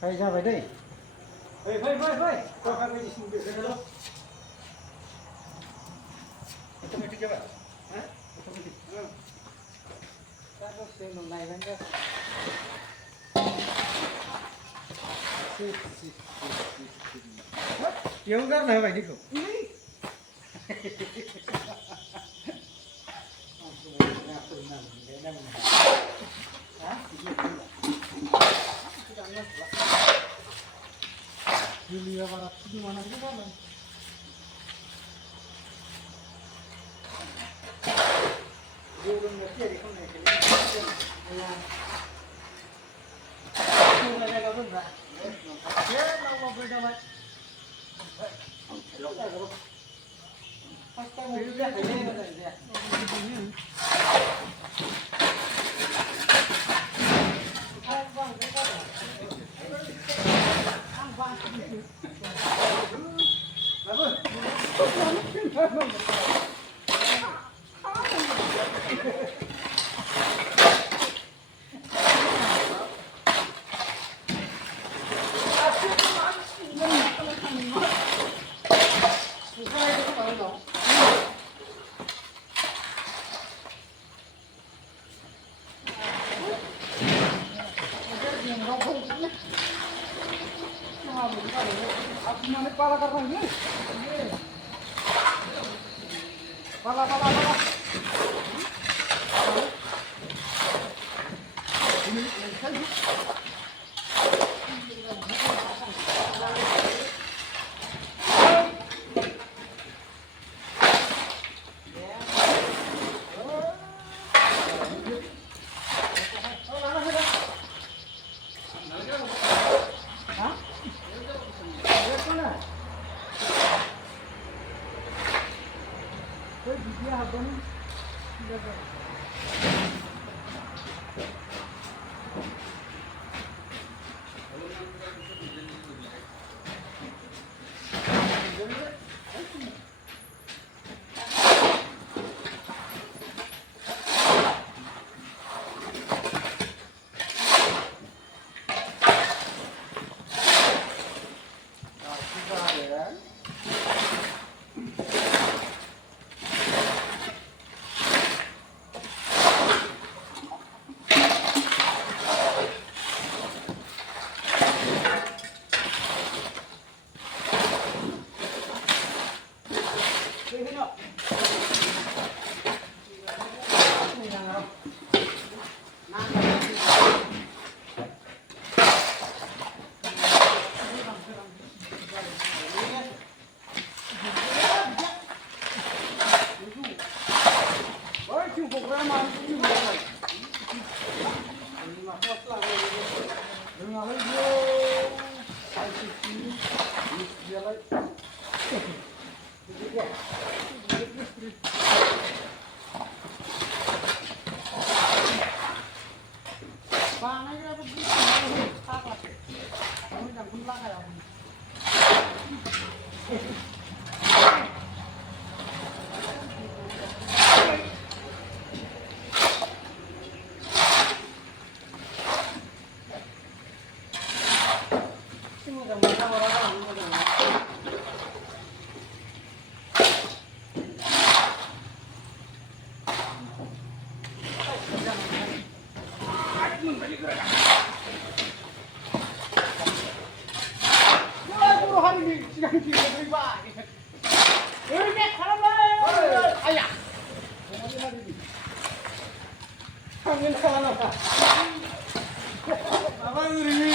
Đây ra về đây. Phơi phơi phơi phơi. Cho hai bên xin việc đây đâu. Cho mình chưa vậy? Hả? Cho mình. Ừ. Các nó xem đồng này lên đây. Chiếu gấp này phải đi không? Julia Barat itu mana itu kan? Belum ngerti di mana ini. Ya. Cuma ada apa enggak? Ya, mau beda mat. Lo enggak tahu. Pasti mau beda ini ada dia. Pala karena ini. Pala. Dia habang Abang ini